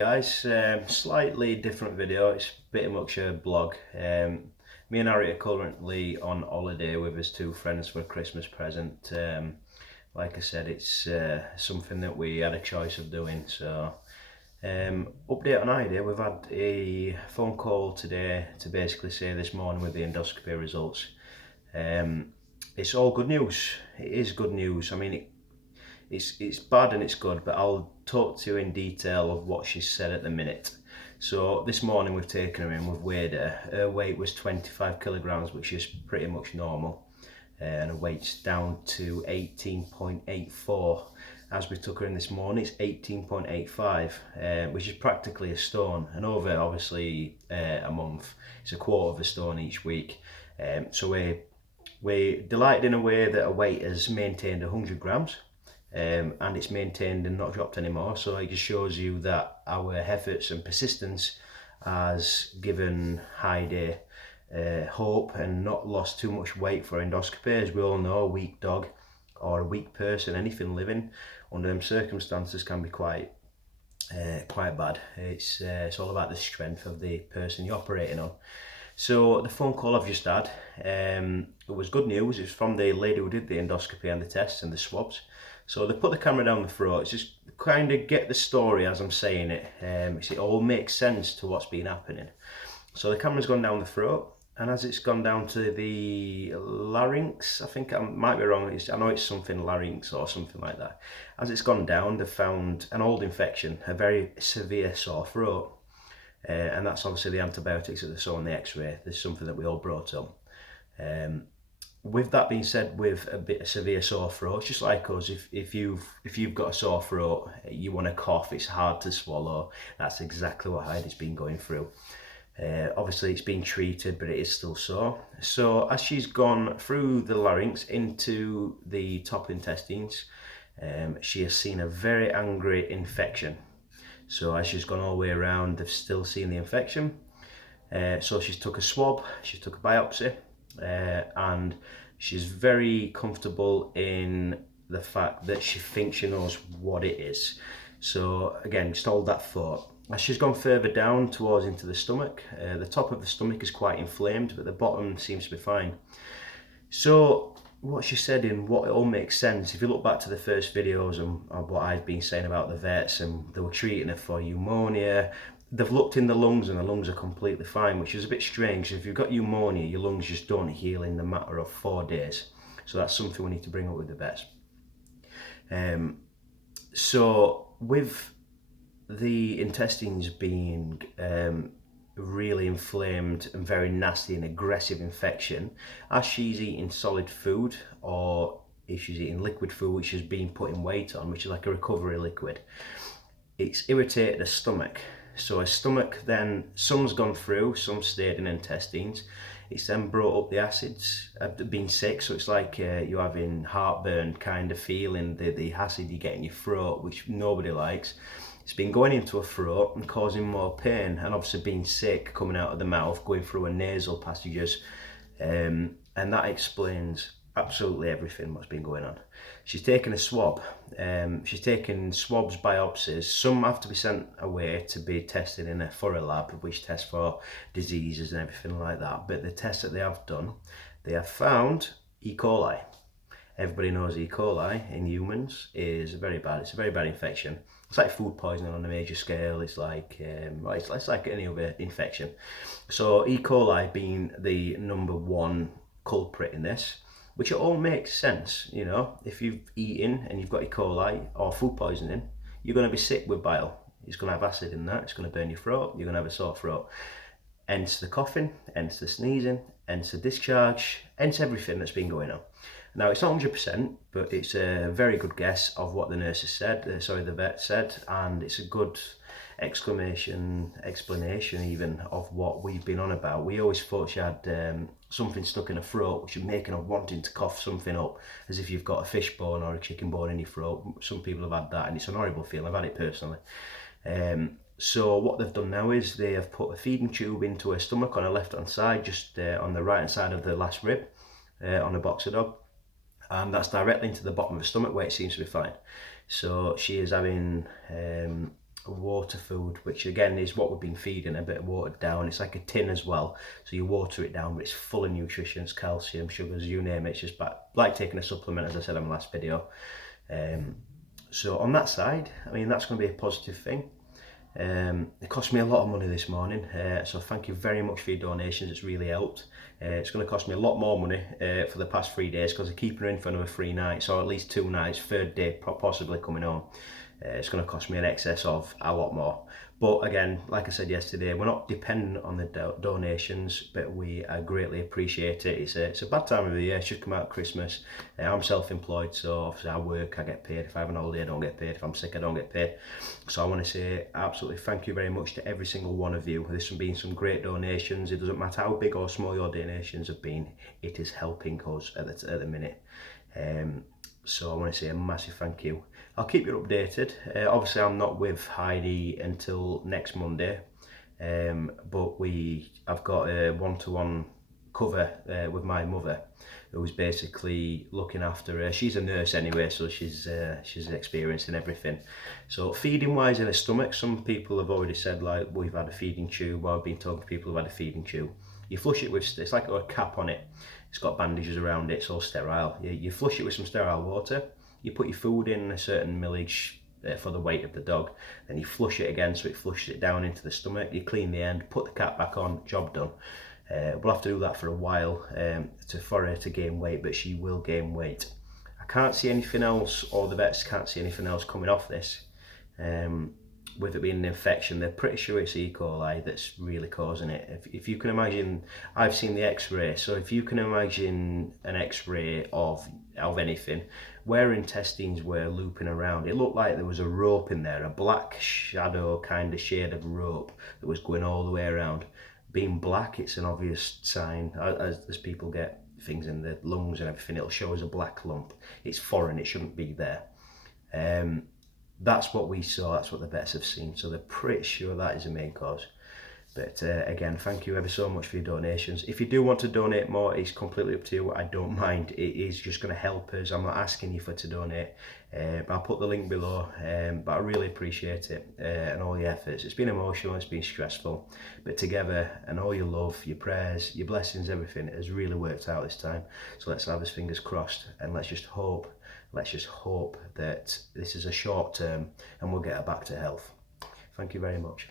Guys, slightly different video. It's pretty much a blog. Me and Harry are currently on holiday with his two friends for a Christmas present. Like I said, it's something that we had a choice of doing. So, update on Heidi. We've had a phone call today to basically say this morning with the endoscopy results. It's all good news. It is good news. I mean, it's bad and it's good, but I'll talk to you in detail of what she said at the minute. So this morning we've taken her in, we've weighed her. Her weight was 25 kilograms, which is pretty much normal, and her weight's down to 18.84. As we took her in this morning, it's 18.85, which is practically a stone, and over obviously a month, it's a quarter of a stone each week. So we're delighted in a way that her weight has maintained 100 grams. And it's maintained and not dropped anymore. So it just shows you that our efforts and persistence has given Heidi hope and not lost too much weight for endoscopy. As we all know, a weak dog or a weak person, anything living under them circumstances can be quite bad. It's all about the strength of the person you're operating on. So the phone call I've just had, it was good news. It's from the lady who did the endoscopy and the tests and the swabs. So they put the camera down the throat. It's just kind of get the story as I'm saying it. It all makes sense to what's been happening. So the camera's gone down the throat, and as it's gone down to the larynx, I think I might be wrong. I know it's something larynx or something like that. As it's gone down, they found an old infection, a very severe sore throat. And that's obviously the antibiotics that they saw on the x-ray. There's something that we all brought up. With that being said, with a bit of severe sore throat, just like us, if you've got a sore throat, you want to cough, it's hard to swallow. That's exactly what Heidi's been going through. Obviously it's been treated, but it is still sore. So as she's gone through the larynx into the top intestines, she has seen a very angry infection. So as she's gone all the way around, they've still seen the infection. So she's took a swab, she took a biopsy, and she's very comfortable in the fact that she thinks she knows what it is. So again, just hold that thought. As she's gone further down towards into the stomach, the top of the stomach is quite inflamed, but the bottom seems to be fine. So what she said and what it all makes sense, if you look back to the first videos and what I've been saying about the vets, and they were treating her for pneumonia, they've looked in the lungs and the lungs are completely fine, which is a bit strange. If you've got pneumonia, your lungs just don't heal in the matter of 4 days. So that's something we need to bring up with the vets. So with the intestines being really inflamed and very nasty and aggressive infection, as she's eating solid food or if she's eating liquid food which is being put in weight on, which is like a recovery liquid, it's irritated her stomach. So her stomach then, some's gone through, some stayed in her intestines. It's then brought up the acids, being sick, so it's like you're having heartburn kind of feeling, the acid you get in your throat, which nobody likes. It's been going into her throat and causing more pain, and obviously being sick, coming out of the mouth, going through her nasal passages, and that explains absolutely everything what's been going on. She's taken a swab. She's taken swabs, biopsies. Some have to be sent away to be tested in a thorough lab, which tests for diseases and everything like that. But the tests that they have done, they have found E. coli. Everybody knows E. coli in humans is very bad. It's a very bad infection. It's like food poisoning on a major scale. It's like it's like any other infection. So E. coli being the number one culprit in this, which it all makes sense. You know, if you've eaten and you've got E. coli or food poisoning, you're going to be sick with bile. It's going to have acid in that. It's going to burn your throat. You're going to have a sore throat. Hence the coughing, hence the sneezing, hence the discharge, hence everything that's been going on. Now, it's not 100%, but it's a very good guess of what the nurses said, the vet said, and it's a good explanation even of what we've been on about. We always thought she had something stuck in her throat, which is making her wanting to cough something up, as if you've got a fish bone or a chicken bone in your throat. Some people have had that, and it's an horrible feeling. I've had it personally. So what they've done now is they have put a feeding tube into her stomach on her left hand side, just on the right hand side of the last rib, on a boxer dog, and that's directly into the bottom of the stomach where it seems to be fine. So she is having water food, which again is what we've been feeding, a bit watered down. It's like a tin as well, so you water it down, but it's full of nutrients, calcium, sugars, you name it. It's just like taking a supplement, as I said in my last video. So on that side, I mean, that's going to be a positive thing. It cost me a lot of money this morning, so thank you very much for your donations. It's really helped. It's going to cost me a lot more money for the past 3 days, because I'm keeping her in for another 3 nights, or at least 2 nights, third day possibly coming home. It's going to cost me in excess of a lot more. But again, like I said yesterday, we're not dependent on the donations, but we greatly appreciate it. It's a bad time of the year. It's just come out of Christmas. I'm self-employed, so obviously I work, I get paid. If I have an holiday, I don't get paid. If I'm sick, I don't get paid. So I want to say absolutely thank you very much to every single one of you. There's been some great donations. It doesn't matter how big or small your donations have been, it is helping us at the minute. So I want to say a massive thank you. I'll keep you updated. Obviously I'm not with Heidi until next Monday, but I've got a one-to-one cover with my mother, who's basically looking after her. She's a nurse anyway, so she's experiencing everything. So feeding wise in her stomach, some people have already said, like, we've had a feeding tube, or I've been talking to people who've had a feeding tube. You flush it with, it's like a cap on it. It's got bandages around it, it's all sterile. You flush it with some sterile water, you put your food in a certain millage for the weight of the dog, then you flush it again so it flushes it down into the stomach, you clean the end, put the cap back on, job done. We'll have to do that for a while for her to gain weight, but she will gain weight. I can't see anything else, or the vets can't see anything else coming off this. With it being an infection, they're pretty sure it's E. coli that's really causing it. If you can imagine, I've seen the x-ray, so if you can imagine an x-ray of anything, where intestines were looping around, it looked like there was a rope in there, a black shadow kind of shade of rope that was going all the way around. Being black, it's an obvious sign, as people get things in the lungs and everything, it'll show as a black lump. It's foreign, it shouldn't be there. That's what we saw, that's what the vets have seen, so they're pretty sure that is the main cause. But again, thank you ever so much for your donations. If you do want to donate more, it's completely up to you. I don't mind. It is just going to help us. I'm not asking you to donate. I'll put the link below, but I really appreciate it and all your efforts. It's been emotional, it's been stressful, but together, and all your love, your prayers, your blessings, everything has really worked out this time. So let's have his fingers crossed, and let's just hope that this is a short term and we'll get her back to health. Thank you very much.